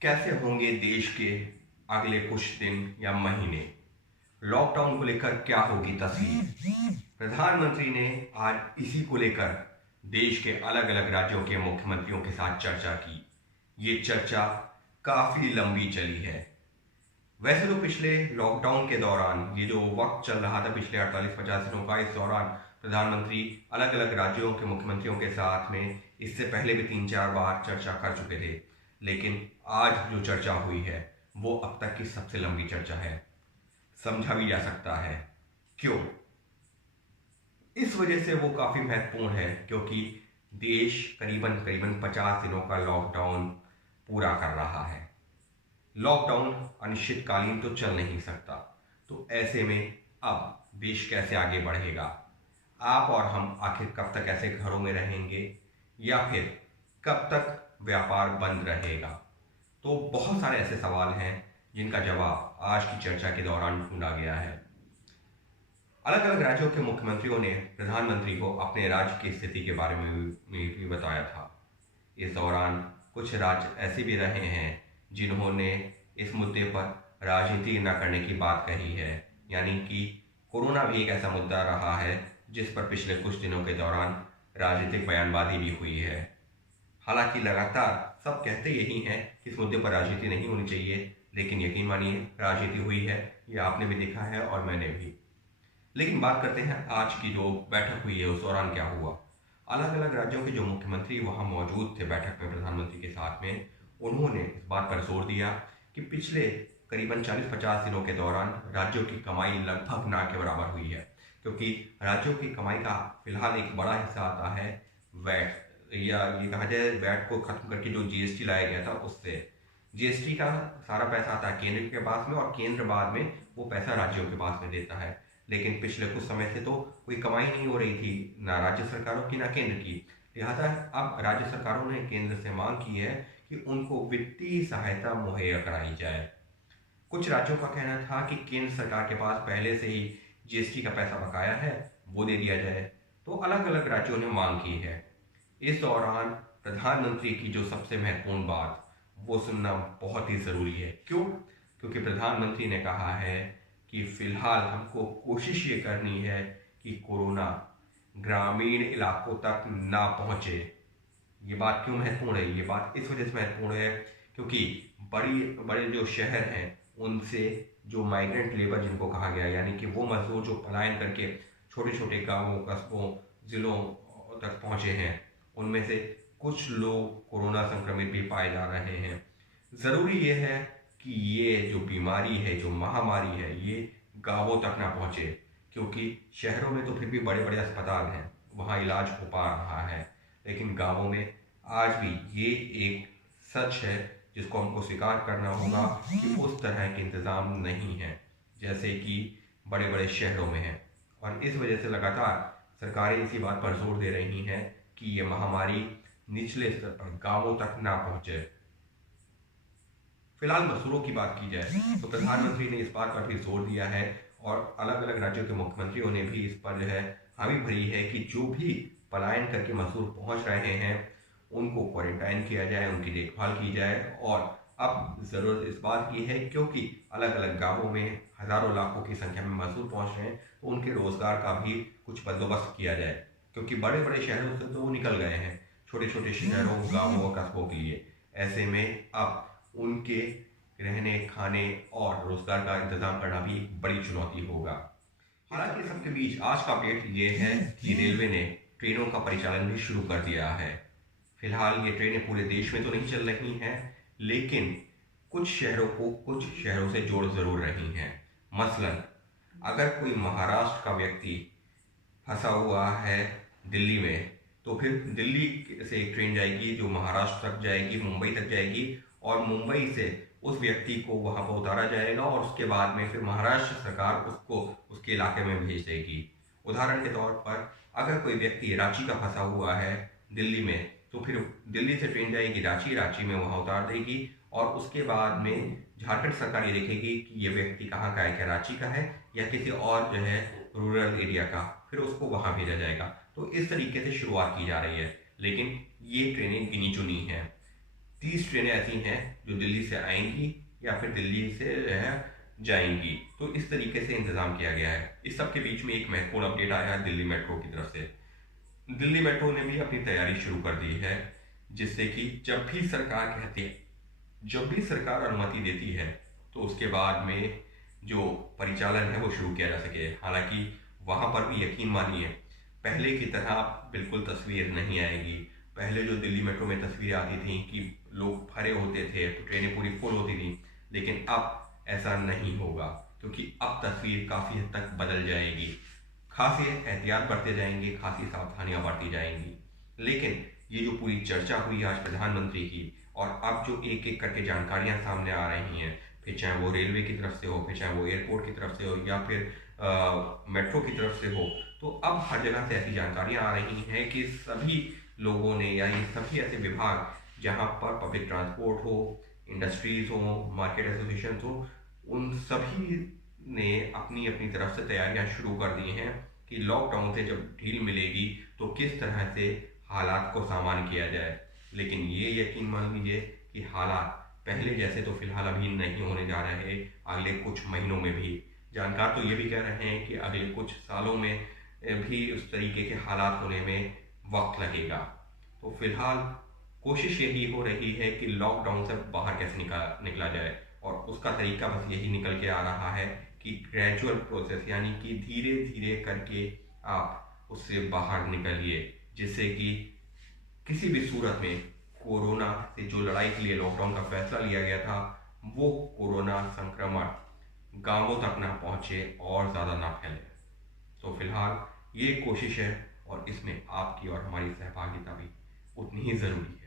कैसे होंगे देश के अगले कुछ दिन या महीने? लॉकडाउन को लेकर क्या होगी तस्वीर? प्रधानमंत्री ने आज इसी को लेकर देश के अलग अलग राज्यों के मुख्यमंत्रियों के साथ चर्चा की। ये चर्चा काफी लंबी चली है। वैसे तो पिछले लॉकडाउन के दौरान ये जो वक्त चल रहा था पिछले 48-50 दिनों का, इस दौरान प्रधानमंत्री अलग अलग राज्यों के मुख्यमंत्रियों के साथ में इससे पहले भी 3-4 बार चर्चा कर चुके थे। लेकिन आज जो चर्चा हुई है वो अब तक की सबसे लंबी चर्चा है। समझा भी जा सकता है क्यों। इस वजह से वो काफ़ी महत्वपूर्ण है क्योंकि देश करीबन करीबन 50 दिनों का लॉकडाउन पूरा कर रहा है। लॉकडाउन अनिश्चितकालीन तो चल नहीं सकता, तो ऐसे में अब देश कैसे आगे बढ़ेगा? आप और हम आखिर कब तक ऐसे घरों में रहेंगे या फिर कब तक व्यापार बंद रहेगा? तो बहुत सारे ऐसे सवाल हैं जिनका जवाब आज की चर्चा के दौरान ढूंढा गया है। अलग अलग राज्यों के मुख्यमंत्रियों ने प्रधानमंत्री को अपने राज्य की स्थिति के बारे में भी बताया था। इस दौरान कुछ राज्य ऐसे भी रहे हैं जिन्होंने इस मुद्दे पर राजनीति न करने की बात कही है, यानी कि कोरोना भी एक ऐसा मुद्दा रहा है जिस पर पिछले कुछ दिनों के दौरान राजनीतिक बयानबाजी भी हुई है। हालांकि लगातार सब कहते यही हैं कि इस मुद्दे पर राजनीति नहीं होनी चाहिए, लेकिन यकीन मानिए राजनीति हुई है। ये आपने भी देखा है और मैंने भी। लेकिन बात करते हैं आज की जो बैठक हुई है उस दौरान क्या हुआ। अलग अलग राज्यों के जो मुख्यमंत्री वहां मौजूद थे बैठक में प्रधानमंत्री के साथ में, उन्होंने इस बात पर जोर दिया कि पिछले करीबन 40-50 दिनों के दौरान राज्यों की कमाई लगभग ना के बराबर हुई है, क्योंकि राज्यों की कमाई का फिलहाल एक बड़ा हिस्सा आता है वैट, या ये कहा जाए वैट को खत्म करके जो जीएसटी लाया गया था उससे। जीएसटी का सारा पैसा आता है केंद्र के पास में और केंद्र बाद में वो पैसा राज्यों के पास में देता है। लेकिन पिछले कुछ समय से तो कोई कमाई नहीं हो रही थी, ना राज्य सरकारों की ना केंद्र की। लिहाजा अब राज्य सरकारों ने केंद्र से मांग की है कि उनको वित्तीय सहायता मुहैया कराई जाए। कुछ राज्यों का कहना था कि केंद्र सरकार के पास पहले से ही जीएसटी का पैसा बकाया है, वो दे दिया जाए। तो अलग अलग राज्यों ने मांग की है। इस दौरान प्रधानमंत्री की जो सबसे महत्वपूर्ण बात वो सुनना बहुत ही जरूरी है। क्यों? क्योंकि प्रधानमंत्री ने कहा है कि फिलहाल हमको कोशिश ये करनी है कि कोरोना ग्रामीण इलाकों तक ना पहुंचे। ये बात क्यों महत्वपूर्ण है? ये बात इस वजह से महत्वपूर्ण है क्योंकि बड़ी बड़े जो शहर हैं उनसे जो माइग्रेंट लेबर जिनको कहा गया, यानी कि वो मजदूर जो पलायन करके छोटे छोटे गांवों, कस्बों, जिलों तक पहुंचे हैं, उनमें से कुछ लोग कोरोना संक्रमित भी पाए जा रहे हैं। ज़रूरी ये है कि ये जो बीमारी है, जो महामारी है, ये गांवों तक ना पहुंचे, क्योंकि शहरों में तो फिर भी बड़े बड़े अस्पताल हैं, वहाँ इलाज हो पा रहा है। लेकिन गांवों में आज भी ये एक सच है जिसको हमको स्वीकार करना होगा कि उस तरह के इंतज़ाम नहीं है जैसे कि बड़े बड़े शहरों में है। और इस वजह से लगातार सरकारें इसी बात पर जोर दे रही हैं कि ये महामारी निचले स्तर पर गांवों तक ना पहुंचे। फिलहाल मसूरों की बात की जाए तो प्रधानमंत्री ने इस बात पर भी जोर दिया है और अलग अलग राज्यों के मुख्यमंत्रियों ने भी इस पर जो है हामी भरी है कि जो भी पलायन करके मसूर पहुंच रहे हैं उनको क्वारंटाइन किया जाए, उनकी देखभाल की जाए। और अब ज़रूरत इस बात की है क्योंकि अलग अलग गांवों में हज़ारों लाखों की संख्या में मजदूर पहुंच रहे हैं, तो उनके रोजगार का भी कुछ बंदोबस्त किया जाए, क्योंकि बड़े बड़े शहरों से तो वो निकल गए हैं छोटे छोटे शहरों, गांवों और कस्बों के लिए। ऐसे में अब उनके रहने, खाने और रोजगार का इंतजाम करना भी एक बड़ी चुनौती होगा। हालांकि सबके बीच आज का अपडेट ये है कि रेलवे ने ट्रेनों का परिचालन भी शुरू कर दिया है। फिलहाल ये ट्रेनें पूरे देश में तो नहीं चल रही हैं, लेकिन कुछ शहरों को कुछ शहरों से जोड़ जरूर रही हैं। मसलन अगर कोई महाराष्ट्र का व्यक्ति फंसा हुआ है दिल्ली में, तो फिर दिल्ली से एक ट्रेन जाएगी जो महाराष्ट्र तक जाएगी, मुंबई तक जाएगी, और मुंबई से उस व्यक्ति को वहां पर उतारा जाएगा और उसके बाद में फिर महाराष्ट्र सरकार उसको उसके इलाके में भेज देगी। उदाहरण के तौर पर अगर कोई व्यक्ति रांची का फंसा हुआ है दिल्ली में, तो फिर दिल्ली से ट्रेन जाएगी रांची, रांची में वहां उतार देगी और उसके बाद में झारखंड सरकार ये देखेगी कि ये व्यक्ति कहाँ का है, क्या रांची का है या किसी और जो है रूरल एरिया का, फिर उसको वहां भेजा जाएगा। तो इस तरीके से शुरुआत की जा रही है, लेकिन ये ट्रेनें गिनी चुनी हैं। 30 ट्रेनें ऐसी हैं जो दिल्ली से आएंगी या फिर दिल्ली से जाएंगी। तो इस तरीके से इंतज़ाम किया गया है। इस सब के बीच में एक महत्वपूर्ण अपडेट आया है दिल्ली मेट्रो की तरफ से। दिल्ली मेट्रो ने भी अपनी तैयारी शुरू कर दी है, जिससे कि जब भी सरकार अनुमति देती है तो उसके बाद में जो परिचालन है वो शुरू किया जा सके। हालांकि वहाँ पर भी यकीन मानिए, पहले की तरह बिल्कुल तस्वीर नहीं आएगी। पहले जो दिल्ली मेट्रो में तस्वीरें आती थी कि लोग भरे होते थे तो ट्रेनें पूरी फुल होती थी, लेकिन अब ऐसा नहीं होगा, क्योंकि अब तस्वीर काफ़ी हद तक बदल जाएगी। खासी एहतियात बरते जाएंगे, खासी सावधानियां बरती जाएंगी। लेकिन ये जो पूरी चर्चा हुई आज प्रधानमंत्री की, और अब जो एक एक करके जानकारियां सामने आ रही हैं, फिर चाहे वो रेलवे की तरफ से हो, फिर चाहे वो एयरपोर्ट की तरफ से हो, या फिर मेट्रो की तरफ से हो, तो अब हर जगह से ऐसी जानकारियां आ रही हैं कि सभी लोगों ने, या ये सभी ऐसे विभाग जहां पर पब्लिक ट्रांसपोर्ट हो, इंडस्ट्रीज हो, मार्केट एसोसिएशन हो, उन सभी ने अपनी अपनी तरफ से तैयारियां शुरू कर दी हैं कि लॉकडाउन से जब ढील मिलेगी तो किस तरह से हालात को सामान्य किया जाए। लेकिन ये यकीन मान लीजिए कि हालात पहले जैसे तो फिलहाल अभी नहीं होने जा रहे। अगले कुछ महीनों में भी, जानकार तो ये भी कह रहे हैं कि अगले कुछ सालों में भी उस तरीके के हालात होने में वक्त लगेगा। तो फिलहाल कोशिश यही हो रही है कि लॉकडाउन से बाहर कैसे निकला जाए, और उसका तरीका बस यही निकल के आ रहा है कि ग्रेजुअल प्रोसेस, यानी कि धीरे धीरे करके आप उससे बाहर निकलिए, जिससे कि किसी भी सूरत में कोरोना से जो लड़ाई के लिए लॉकडाउन का फैसला लिया गया था, वो कोरोना संक्रमण गांवों तक ना पहुंचे और ज़्यादा ना फैले। तो फिलहाल ये कोशिश है, और इसमें आपकी और हमारी सहभागिता भी उतनी ही ज़रूरी है।